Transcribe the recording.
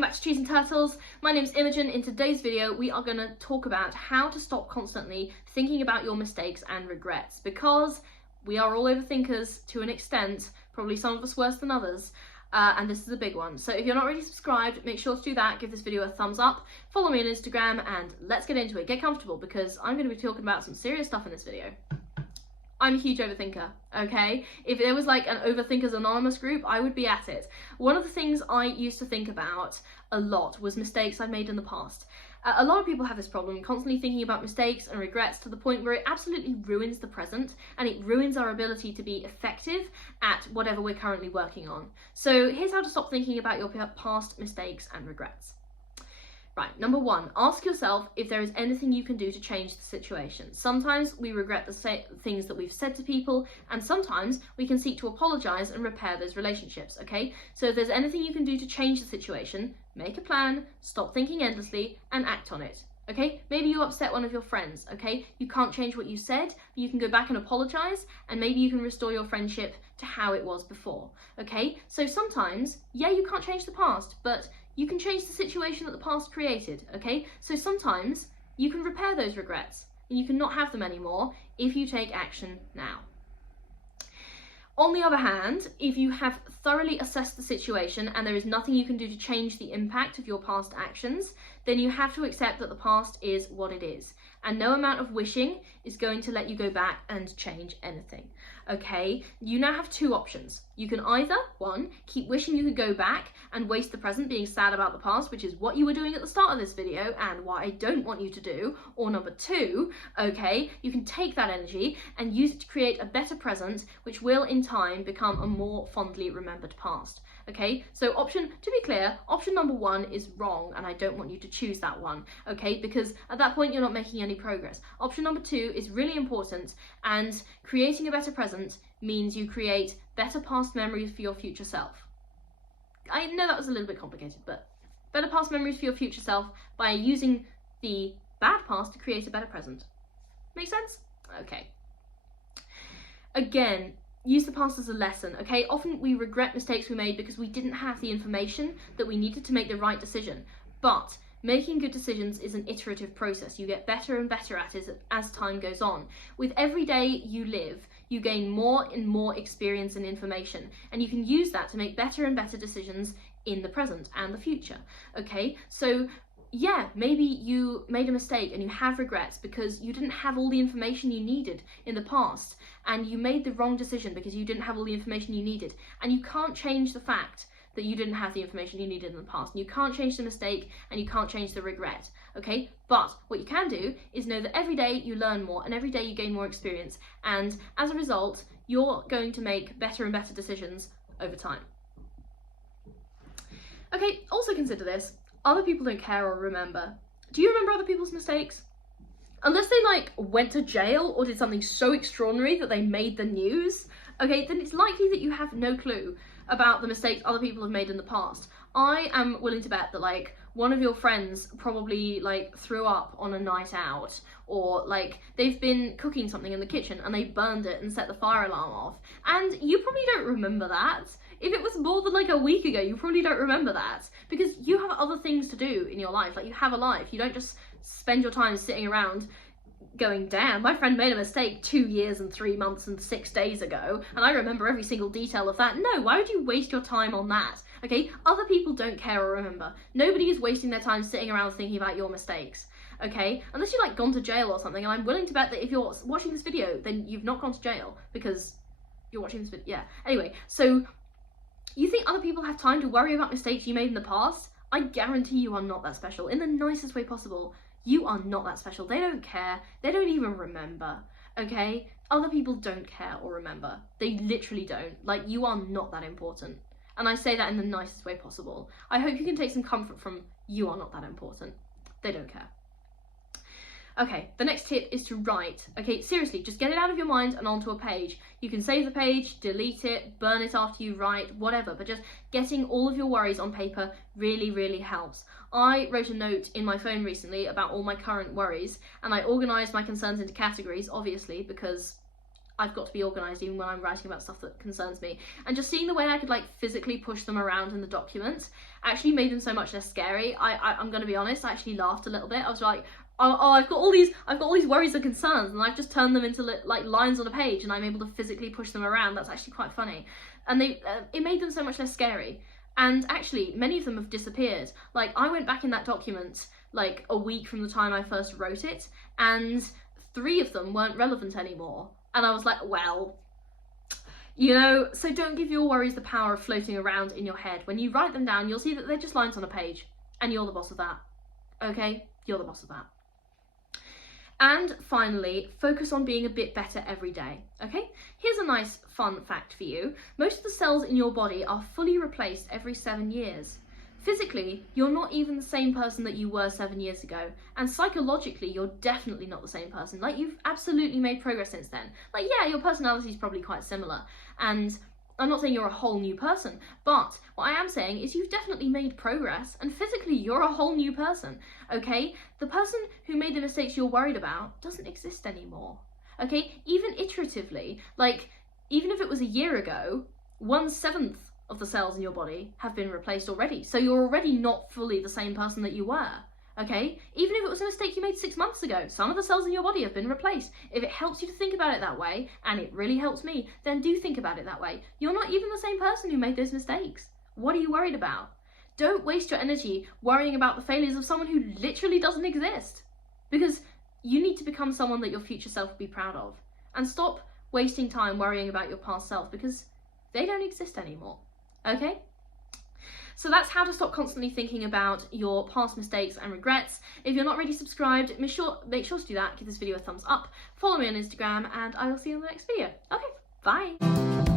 welcome back to Cheese and Turtles. My name's Imogen. In today's video, we are going to talk about how to stop constantly thinking about your mistakes and regrets, because we are all overthinkers to an extent, probably some of us worse than others, and this is a big one. So if you're not already subscribed, make sure to do that, give this video a thumbs up, follow me on Instagram, and let's get into it. Get comfortable, because I'm going to be talking about some serious stuff in this video. I'm a huge overthinker, okay? If there was like an Overthinkers Anonymous group, I would be at it. One of the things I used to think about a lot was mistakes I'd made in the past. A lot of people have this problem, constantly thinking about mistakes and regrets to the point where it absolutely ruins the present and it ruins our ability to be effective at whatever we're currently working on. So here's how to stop thinking about your past mistakes and regrets. Right, number one, ask yourself if there is anything you can do to change the situation. Sometimes we regret the things that we've said to people, and sometimes we can seek to apologise and repair those relationships, okay? So if there's anything you can do to change the situation, make a plan, stop thinking endlessly, and act on it, okay? Maybe you upset one of your friends, okay? You can't change what you said, but you can go back and apologise, and maybe you can restore your friendship to how it was before, okay? So sometimes, yeah, you can't change the past, but you can change the situation that the past created, okay? So sometimes you can repair those regrets and you can not have them anymore if you take action now. On the other hand, if you have thoroughly assessed the situation and there is nothing you can do to change the impact of your past actions, then you have to accept that the past is what it is. And no amount of wishing is going to let you go back and change anything, okay? You now have two options. You can either, one, keep wishing you could go back and waste the present being sad about the past, which is what you were doing at the start of this video and what I don't want you to do, or number two, okay, you can take that energy and use it to create a better present, which will in time become a more fondly remembered past. Okay, so to be clear, option number one is wrong and I don't want you to choose that one, okay, because at that point you're not making any progress. Option number two is really important, and creating a better present means you create better past memories for your future self. I know that was a little bit complicated, but better past memories for your future self by using the bad past to create a better present. Make sense? Okay. Again, use the past as a lesson, okay? Often we regret mistakes we made because we didn't have the information that we needed to make the right decision. But making good decisions is an iterative process. You get better and better at it as time goes on. With every day you live, you gain more and more experience and information, and you can use that to make better and better decisions in the present and the future, okay? So yeah, maybe you made a mistake and you have regrets because you didn't have all the information you needed in the past, and you made the wrong decision because you didn't have all the information you needed, and you can't change the fact that you didn't have the information you needed in the past. You can't change the mistake and you can't change the regret, okay? But what you can do is know that every day you learn more and every day you gain more experience, and as a result, you're going to make better and better decisions over time. Okay, also consider this. Other people don't care or remember. Do you remember other people's mistakes? Unless they like went to jail or did something so extraordinary that they made the news, okay, then it's likely that you have no clue about the mistakes other people have made in the past. I am willing to bet that like one of your friends probably like threw up on a night out, or like they've been cooking something in the kitchen and they burned it and set the fire alarm off, and you probably don't remember that. If it was more than like a week ago, you probably don't remember that, because you have other things to do in your life. Like, you have a life. You don't just spend your time sitting around going, damn, my friend made a mistake 2 years and 3 months and 6 days ago, and I remember every single detail of that. No, why would you waste your time on that? Okay, other people don't care or remember. Nobody is wasting their time sitting around thinking about your mistakes, okay? Unless you've like gone to jail or something, and I'm willing to bet that if you're watching this video, then you've not gone to jail because you're watching this video. Yeah, anyway, so you think other people have time to worry about mistakes you made in the past? I guarantee you are not that special. In the nicest way possible, you are not that special. They don't care. They don't even remember, okay? Other people don't care or remember. They literally don't. Like, you are not that important. And I say that in the nicest way possible. I hope you can take some comfort from you are not that important. They don't care. Okay, the next tip is to write. Okay, seriously, just get it out of your mind and onto a page. You can save the page, delete it, burn it after you write, whatever, but just getting all of your worries on paper really, really helps. I wrote a note in my phone recently about all my current worries, and I organised my concerns into categories, obviously, because I've got to be organised even when I'm writing about stuff that concerns me. And just seeing the way I could like physically push them around in the document actually made them so much less scary. I'm gonna be honest, I actually laughed a little bit. I was like, oh, I've got all these worries and concerns, and I've just turned them into like lines on a page, and I'm able to physically push them around. That's actually quite funny, and it made them so much less scary. And actually, many of them have disappeared. Like, I went back in that document like a week from the time I first wrote it, and 3 of them weren't relevant anymore. And I was like, well, you know, so don't give your worries the power of floating around in your head. When you write them down, you'll see that they're just lines on a page, and you're the boss of that. Okay? You're the boss of that. And finally, focus on being a bit better every day, okay? Here's a nice fun fact for you. Most of the cells in your body are fully replaced every 7 years. Physically, you're not even the same person that you were 7 years ago. And psychologically, you're definitely not the same person. Like, you've absolutely made progress since then. Like, yeah, your personality is probably quite similar. And I'm not saying you're a whole new person, but what I am saying is you've definitely made progress, and physically you're a whole new person, okay? The person who made the mistakes you're worried about doesn't exist anymore, okay? Even iteratively, like, even if it was a year ago, 1/7 of the cells in your body have been replaced already, so you're already not fully the same person that you were. Okay, even if it was a mistake you made 6 months ago, some of the cells in your body have been replaced. If it helps you to think about it that way, and it really helps me, then do think about it that way. You're not even the same person who made those mistakes. What are you worried about? Don't waste your energy worrying about the failures of someone who literally doesn't exist. Because you need to become someone that your future self will be proud of. And stop wasting time worrying about your past self, because they don't exist anymore. Okay? So that's how to stop constantly thinking about your past mistakes and regrets. If you're not already subscribed, make sure to do that. Give this video a thumbs up. Follow me on Instagram, and I will see you in the next video. Okay, bye.